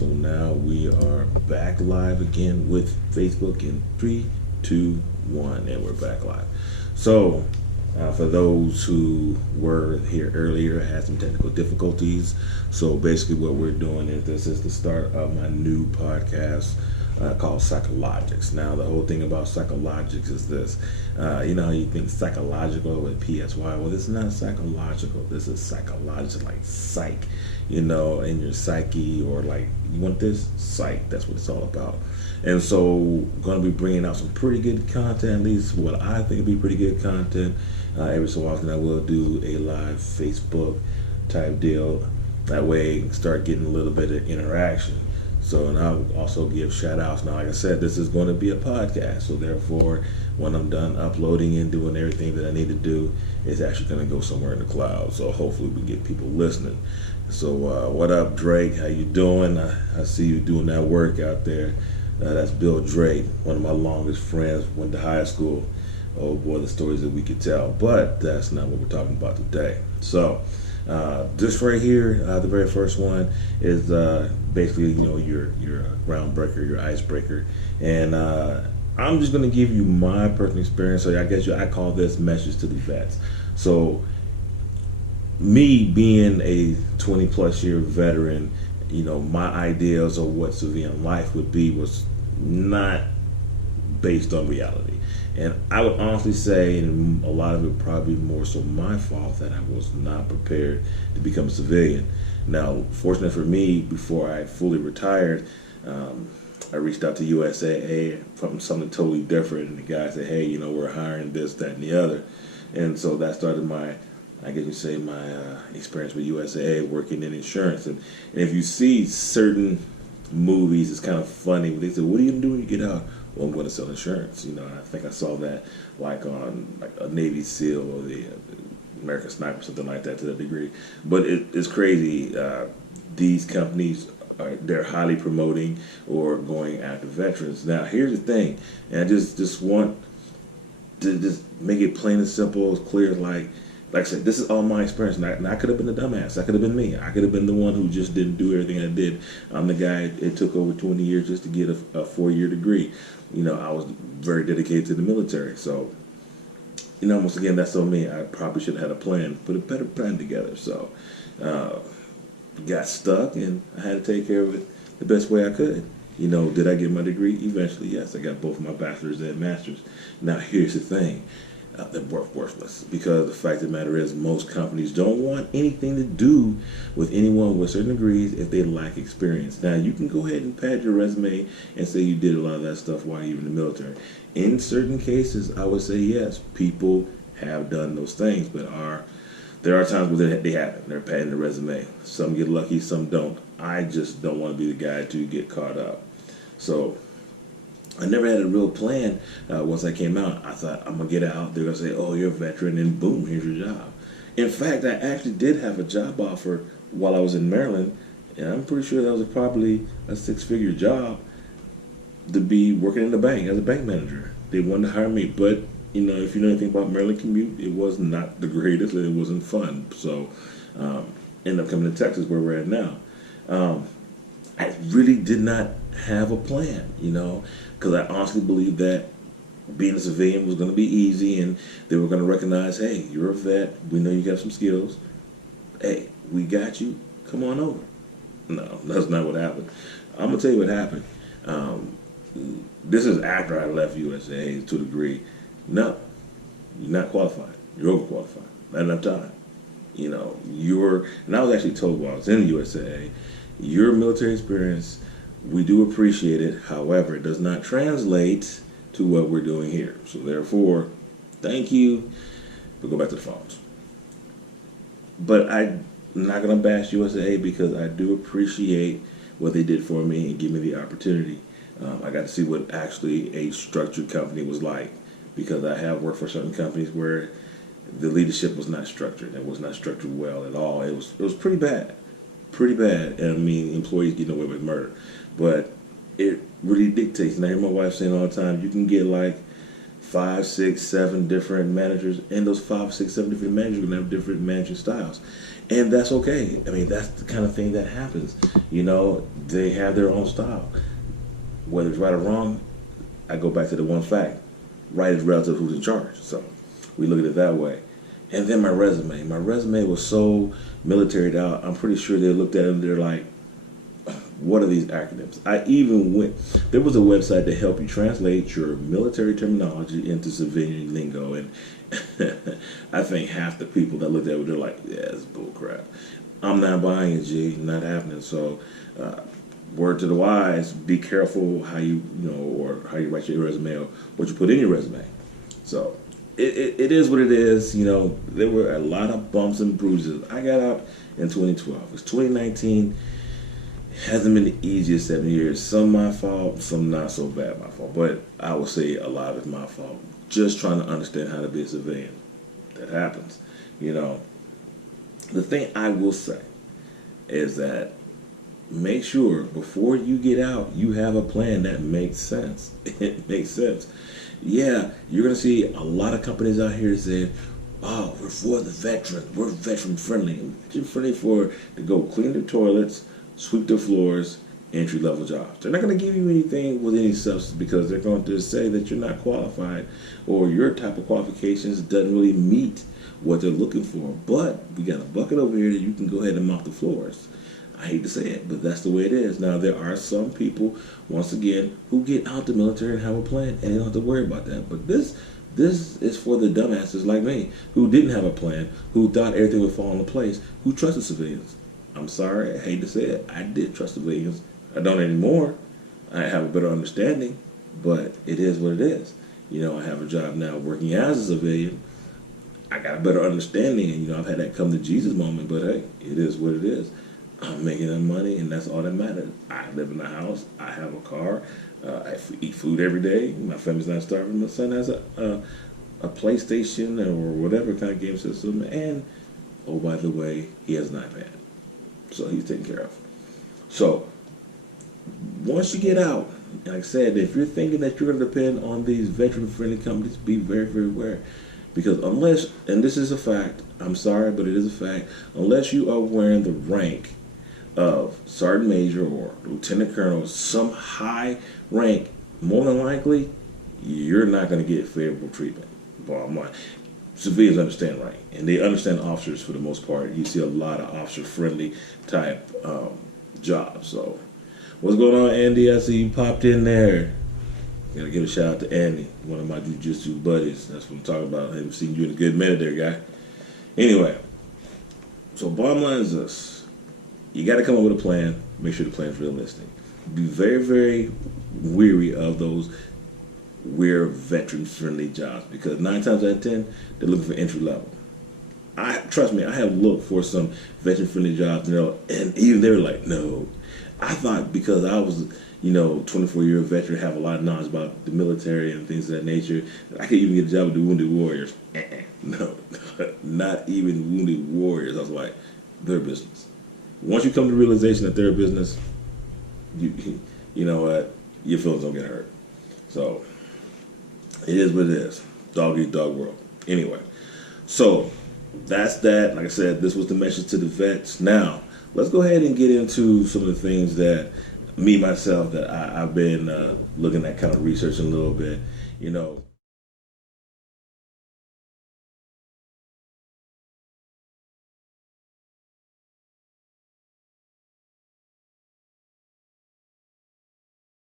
So now we are back live again with Facebook in 3, 2, 1, and we're back live. So for those who were here earlier, I had some technical difficulties. So basically what we're doing is this is the start of my new podcast called Sykalogics. Now the whole thing about Sykalogics is this. You know how you think psychological with PSY? Well, this is not psychological. This is psychological, like psych, you know, in your psyche, or like, you want this? Psych. That's what it's all about. And so going to be bringing out some pretty good content, at least what I think will be pretty good content. Every so often I will do a live Facebook type deal. That way start getting a little bit of interaction. So, and I'll also give shout outs. Now, like I said, this is going to be a podcast. So therefore, when I'm done uploading and doing everything that I need to do, it's actually going to go somewhere in the cloud. So hopefully we can get people listening. So what up, Drake? How you doing? I see you doing that work out there. That's Bill Drake, one of my longest friends, went to high school. Oh boy, the stories that we could tell. But that's not what we're talking about today. So this right here, the very first one is basically, you know, your groundbreaker, your icebreaker, and I'm just going to give you my personal experience. So I guess I call this message to the vets. So me being a 20 plus year veteran, you know, my ideas of what civilian life would be was not based on reality. And I would honestly say, and a lot of it probably more so my fault, that I was not prepared to become a civilian. Now, fortunate for me, before I fully retired, I reached out to USAA from something totally different, and the guy said, hey, you know, we're hiring this, that, and the other. And so that started my, I guess you say, my experience with USAA, working in insurance. And if you see certain movies, it's kind of funny. They say, what are you going to do when you get out? Well, I'm going to sell insurance. You know, I think I saw that like on like a Navy SEAL or the American Sniper, something like that, to that degree. But it's crazy. These companies, they're highly promoting or going after veterans. Now, here's the thing, and I just want to just make it plain and simple, as clear as like I said, this is all my experience. And I could have been the dumbass. I could have been me. I could have been the one who just didn't do everything I did. I'm the guy, it took over 20 years just to get a 4-year degree. You know, I was very dedicated to the military. So, you know, once again, that's on me. I probably should have had a plan, put a better plan together. So, got stuck, and I had to take care of it the best way I could. You know, did I get my degree? Eventually, yes. I got both my bachelor's and master's. Now, here's the thing. They're worthless, because the fact of the matter is most companies don't want anything to do with anyone with certain degrees if they lack experience. Now, you can go ahead and pad your resume and say you did a lot of that stuff while you were in the military. In certain cases, I would say yes, people have done those things, but there are times where they haven't. They're padding the resume. Some get lucky, some don't. I just don't want to be the guy to get caught up. So I never had a real plan. Once I came out, I thought, I'm going to get out. They're going to say, oh, you're a veteran, and boom, here's your job. In fact, I actually did have a job offer while I was in Maryland, and I'm pretty sure that was probably a 6-figure job to be working in the bank as a bank manager. They wanted to hire me, but, you know, if you know anything about Maryland commute, it was not the greatest, and it wasn't fun. So, ended up coming to Texas, where we're at now. I really did not have a plan, you know, because I honestly believed that being a civilian was going to be easy, and they were going to recognize, hey, you're a vet, we know you got some skills, hey, we got you, come on over. No, that's not what happened. I'm going to tell you what happened. This is after I left USAA to a degree. No, you're not qualified. You're overqualified. Not enough time. You know, and I was actually told while I was in USAA, your military experience, we do appreciate it. However, it does not translate to what we're doing here. So therefore, thank you. We'll go back to the phones. But I'm not going to bash USAA, because I do appreciate what they did for me and give me the opportunity. I got to see what actually a structured company was like, because I have worked for certain companies where the leadership was not structured. It was not structured well at all. It was pretty bad. Pretty bad. And I mean, employees getting away with murder. But it really dictates. And I hear my wife saying all the time, you can get like 5, 6, 7 different managers, and those 5, 6, 7 different managers are going to have different managing styles. And that's okay. I mean, that's the kind of thing that happens. You know, they have their own style. Whether it's right or wrong, I go back to the one fact. Right is relative to who's in charge. So we look at it that way. And then my resume. My resume was so militaried out, I'm pretty sure they looked at it and they're like, what are these acronyms? I even went, there was a website to help you translate your military terminology into civilian lingo. And I think half the people that looked at it, they're like, yeah, it's bullcrap. I'm not buying it, G, not happening. So, word to the wise, be careful how or how you write your resume or what you put in your resume. So, it is what it is. You know, there were a lot of bumps and bruises. I got out in 2012. It's 2019. Hasn't been the easiest 7 years. Some my fault, some not so bad my fault. But I would say a lot of it's my fault. Just trying to understand how to be a civilian. That happens. You know, the thing I will say is that make sure before you get out, you have a plan that makes sense. It makes sense. Yeah, you're going to see a lot of companies out here saying, oh, we're for the veterans. We're veteran friendly. Veteran friendly for to go clean the toilets, sweep the floors, entry-level jobs. They're not going to give you anything with any substance because they're going to say that you're not qualified or your type of qualifications doesn't really meet what they're looking for. But we got a bucket over here that you can go ahead and mop the floors. I hate to say it, but that's the way it is. Now, there are some people, once again, who get out the military and have a plan, and they don't have to worry about that. But this is for the dumbasses like me, who didn't have a plan, who thought everything would fall into place, who trusted civilians. I'm sorry, I hate to say it, I did trust civilians. I don't anymore. I have a better understanding, but it is what it is. You know, I have a job now working as a civilian. I got a better understanding, and, you know, I've had that come to Jesus moment, but hey, it is what it is. I'm making that money, and that's all that matters. I live in a house. I have a car. I eat food every day. My family's not starving. My son has a PlayStation or whatever kind of game system, and, oh, by the way, he has an iPad. So he's taken care of. So once you get out, like I said, if you're thinking that you're going to depend on these veteran-friendly companies, be very, very aware. Because unless, and this is a fact, I'm sorry, but it is a fact, unless you are wearing the rank of sergeant major or lieutenant colonel, some high rank, more than likely, you're not going to get favorable treatment. Bottom line. Civilians understand rank, and they understand officers for the most part. You see a lot of officer-friendly type jobs. So, what's going on, Andy? I see you popped in there. Gotta give a shout out to Andy, one of my jiu-jitsu buddies. That's what I'm talking about. I haven't seen you in a good minute there, guy. Anyway, so bottom line is this. You got to come up with a plan. Make sure the plan is realistic. Be very, very weary of those weird veteran-friendly jobs because 9 times out of 10, they're looking for entry level. Trust me, I have looked for some veteran-friendly jobs, and even they were like, no. I thought because I was, 24-year veteran, have a lot of knowledge about the military and things of that nature, I could even get a job with the Wounded Warriors. No, not even Wounded Warriors. I was like, their business. Once you come to the realization that they're a business, you know what, your feelings don't get hurt. So, it is what it is. Dog eat dog world. Anyway, so that's that. Like I said, this was the message to the vets. Now, let's go ahead and get into some of the things that me, myself, that I've been looking at, kind of researching a little bit.